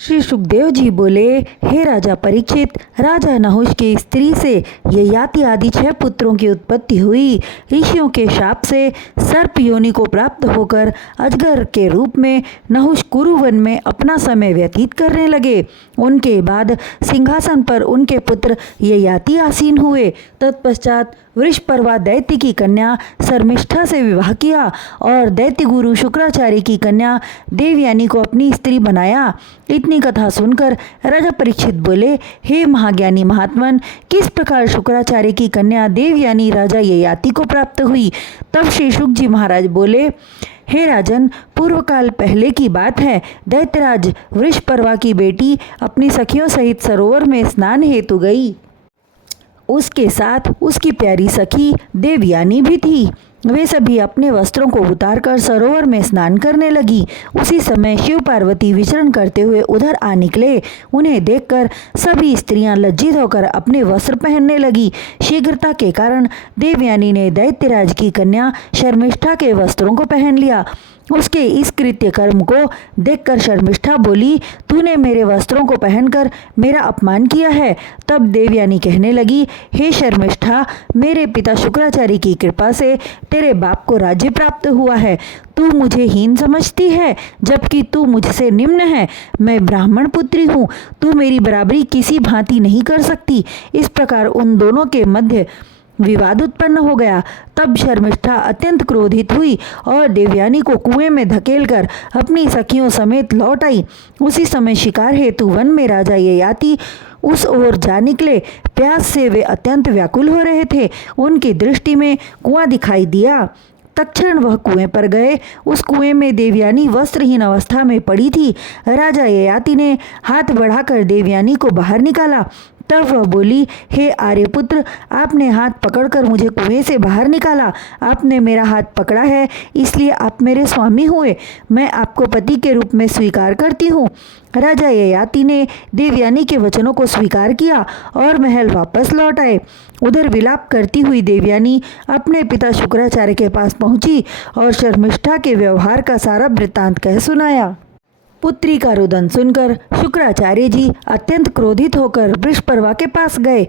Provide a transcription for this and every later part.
श्री सुखदेव जी बोले, हे राजा परीक्षित, राजा नहुष की स्त्री से ययाति आदि 6 पुत्रों की उत्पत्ति हुई। ऋषियों के शाप से सर्प योनि को प्राप्त होकर अजगर के रूप में नहुष कुरुवन में अपना समय व्यतीत करने लगे। उनके बाद सिंहासन पर उनके पुत्र ययाति आसीन हुए। तत्पश्चात वृषपर्वा दैत्य की कन्या शर्मिष्ठा से विवाह किया और दैत्य गुरु शुक्राचार्य की कन्या देवयानी को अपनी स्त्री बनाया। इतनी कथा सुनकर राजा परीक्षित बोले, हे महाज्ञानी महात्मन, किस प्रकार शुक्राचार्य की कन्या देवयानी राजा ययाति को प्राप्त हुई? तब श्री शुक जी महाराज बोले, हे राजन, पूर्व काल पहले की बात है। दैत्यराज वृषपर्वा की बेटी अपनी सखियों सहित सरोवर में स्नान हेतु गई। उसके साथ उसकी प्यारी सखी देवयानी भी थी। वे सभी अपने वस्त्रों को उतारकर सरोवर में स्नान करने लगी। उसी समय शिव पार्वती विचरण करते हुए उधर आ निकले। उन्हें देखकर सभी स्त्रियां लज्जित होकर अपने वस्त्र पहनने लगी। शीघ्रता के कारण देवयानी ने दैत्यराज की कन्या शर्मिष्ठा के वस्त्रों को पहन लिया। उसके इस कृत्य कर्म को देखकर शर्मिष्ठा बोली, तूने मेरे वस्त्रों को पहनकर मेरा अपमान किया है। तब देवयानी कहने लगी, हे शर्मिष्ठा, मेरे पिता शुक्राचार्य की कृपा से तेरे बाप को राज्य प्राप्त हुआ है। तू मुझे हीन समझती है, जबकि तू मुझसे निम्न है। मैं ब्राह्मण पुत्री हूँ, तू मेरी बराबरी किसी भांति नहीं कर सकती। इस प्रकार उन दोनों के मध्य विवाद उत्पन्न हो गया। तब शर्मिष्ठा अत्यंत क्रोधित हुई और देवयानी को कुएं में धकेलकर अपनी सखियों समेत लौट आई। उसी समय शिकार हेतु वन में राजा ययाति उस ओर जा निकले। प्यास से वे अत्यंत व्याकुल हो रहे थे। उनकी दृष्टि में कुआं दिखाई दिया। तत्क्षण वह कुएं पर गए। उस कुएं में देवयानी वस्त्रहीन अवस्था में पड़ी थी। राजा ययाति ने हाथ बढ़ाकर देवयानी को बाहर निकाला। तब वह बोली, हे आर्यपुत्र, आपने हाथ पकड़कर मुझे कुएं से बाहर निकाला। आपने मेरा हाथ पकड़ा है, इसलिए आप मेरे स्वामी हुए। मैं आपको पति के रूप में स्वीकार करती हूँ। राजा ययाति ने देवयानी के वचनों को स्वीकार किया और महल वापस लौट आए। उधर विलाप करती हुई देवयानी अपने पिता शुक्राचार्य के पास पहुंची और शर्मिष्ठा के व्यवहार का सारा वृत्तांत कह सुनाया। पुत्री का रुदन सुनकर शुक्राचार्य जी अत्यंत क्रोधित होकर वृषपर्वा के पास गए।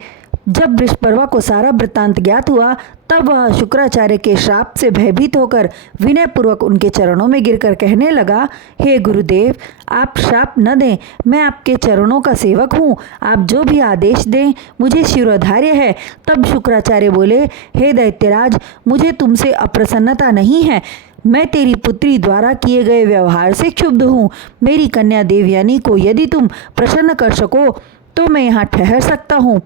जब वृषपर्वा को सारा वृत्तांत ज्ञात हुआ, तब वह शुक्राचार्य के श्राप से भयभीत होकर विनयपूर्वक उनके चरणों में गिरकर कहने लगा, हे गुरुदेव, आप श्राप न दें। मैं आपके चरणों का सेवक हूँ। आप जो भी आदेश दें मुझे शिरोधार्य है। तब शुक्राचार्य बोले, हे दैत्यराज, मुझे तुमसे अप्रसन्नता नहीं है। मैं तेरी पुत्री द्वारा किए गए व्यवहार से क्षुब्ध हूँ। मेरी कन्या देवयानी को यदि तुम प्रसन्न कर सको तो मैं यहाँ ठहर सकता हूँ।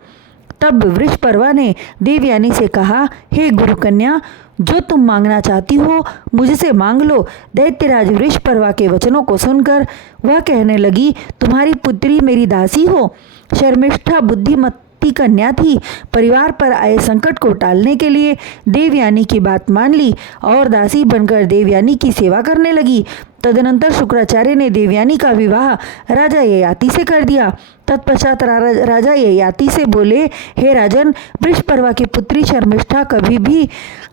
तब वृषपर्वा ने देवयानी से कहा, हे गुरुकन्या, जो तुम मांगना चाहती हो मुझसे मांग लो। दैत्यराज वृषपर्वा के वचनों को सुनकर वह कहने लगी, तुम्हारी पुत्री मेरी दासी हो। शर्मिष्ठा बुद्धिमती कन्या थी। परिवार पर आए संकट को टालने के लिए देवयानी की बात मान ली और दासी बनकर देवयानी की सेवा करने लगी। तदनंतर शुक्राचार्य ने देवयानी का विवाह राजा ययाति से कर दिया। तत्पश्चात राजा ययाति से बोले, हे राजन, वृषपर्वा की पुत्री शर्मिष्ठा कभी भी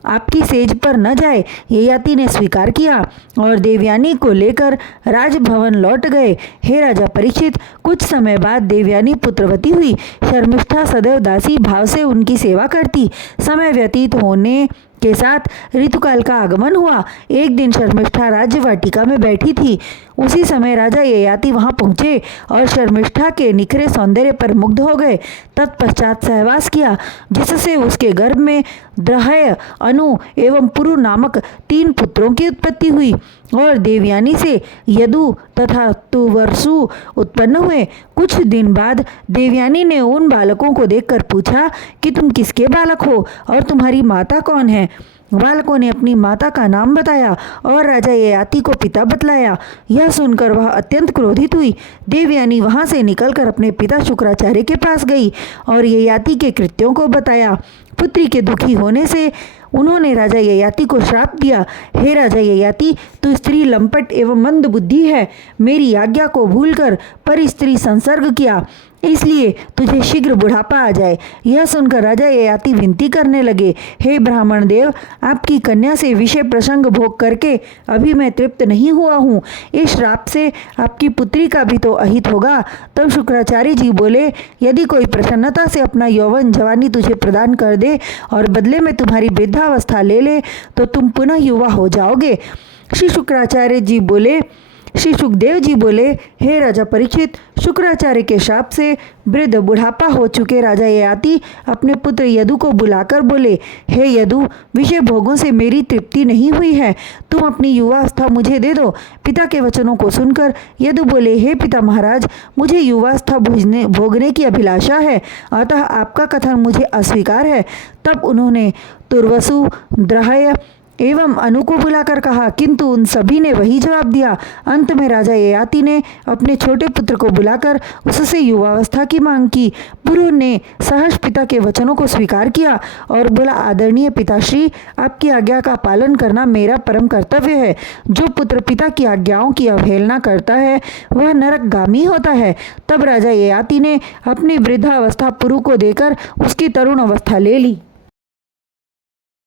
आपकी सेज पर न जाए। ययाति ने स्वीकार किया और देवयानी को लेकर राजभवन लौट गए। हे राजा परीक्षित, कुछ समय बाद देवयानी पुत्रवती हुई। शर्मिष्ठा सदैव दासी भाव से उनकी सेवा करती। समय व्यतीत होने के साथ ऋतुकाल का आगमन हुआ। एक दिन शर्मिष्ठा राज्य वाटिका में बैठी थी। उसी समय राजा ययाति वहां पहुंचे और शर्मिष्ठा के निखरे सौंदर्य पर मुग्ध हो गए। तत्पश्चात सहवास किया, जिससे उसके गर्भ में द्रहय, अनु एवं पुरु नामक 3 पुत्रों की उत्पत्ति हुई और देवयानी से यदु तथा तुवर्सु उत्पन्न हुए। कुछ दिन बाद देवयानी ने उन बालकों को देखकर पूछा कि तुम किसके बालक हो और तुम्हारी माता कौन है। बालकों ने अपनी माता का नाम बताया और राजा ययाति को पिता बतलाया। यह सुनकर वह अत्यंत क्रोधित हुई। देवयानी वहां से निकलकर अपने पिता शुक्राचार्य के पास गई और ययाति के कृत्यों को बताया। पुत्री के दुखी होने से उन्होंने राजा ययाति को श्राप दिया, हे राजा ययाति, तू स्त्री लंपट एवं मंद बुद्धि है। मेरी आज्ञा को भूलकर पर स्त्री संसर्ग किया। इसलिए तुझे शीघ्र बुढ़ापा आ जाए। यह सुनकर राजा ययाति विनती करने लगे, हे ब्राह्मण देव, आपकी कन्या से विषय प्रसंग भोग करके अभी मैं तृप्त नहीं हुआ हूँ। इस श्राप से आपकी पुत्री का भी तो अहित होगा। तब शुक्राचार्य जी बोले, यदि कोई प्रसन्नता से अपना यौवन जवानी तुझे प्रदान कर दे और बदले में तुम्हारी वृद्धावस्था ले ले तो तुम पुनः युवा हो जाओगे। श्री सुखदेव जी बोले, हे राजा परीक्षित, शुक्राचार्य के शाप से वृद्ध बुढ़ापा हो चुके राजा ययाति अपने पुत्र यदु को बुलाकर बोले, हे यदु, विषय भोगों से मेरी तृप्ति नहीं हुई है, तुम अपनी युवावस्था मुझे दे दो। पिता के वचनों को सुनकर यदु बोले, हे पिता महाराज, मुझे युवावस्था भोगने की अभिलाषा है, अतः आपका कथन मुझे अस्वीकार है। तब उन्होंने तुर्वसु, द्रहय एवं अनु को बुलाकर कहा, किंतु उन सभी ने वही जवाब दिया। अंत में राजा ययाति ने अपने छोटे पुत्र को बुलाकर उससे युवावस्था की मांग की। पुरु ने सहर्ष पिता के वचनों को स्वीकार किया और बोला, आदरणीय पिताश्री, आपकी आज्ञा का पालन करना मेरा परम कर्तव्य है। जो पुत्र पिता की आज्ञाओं की अवहेलना करता है वह नरकगामी होता है। तब राजा ययाति ने अपनी वृद्धावस्था पुरु को देकर उसकी तरुण अवस्था ले ली।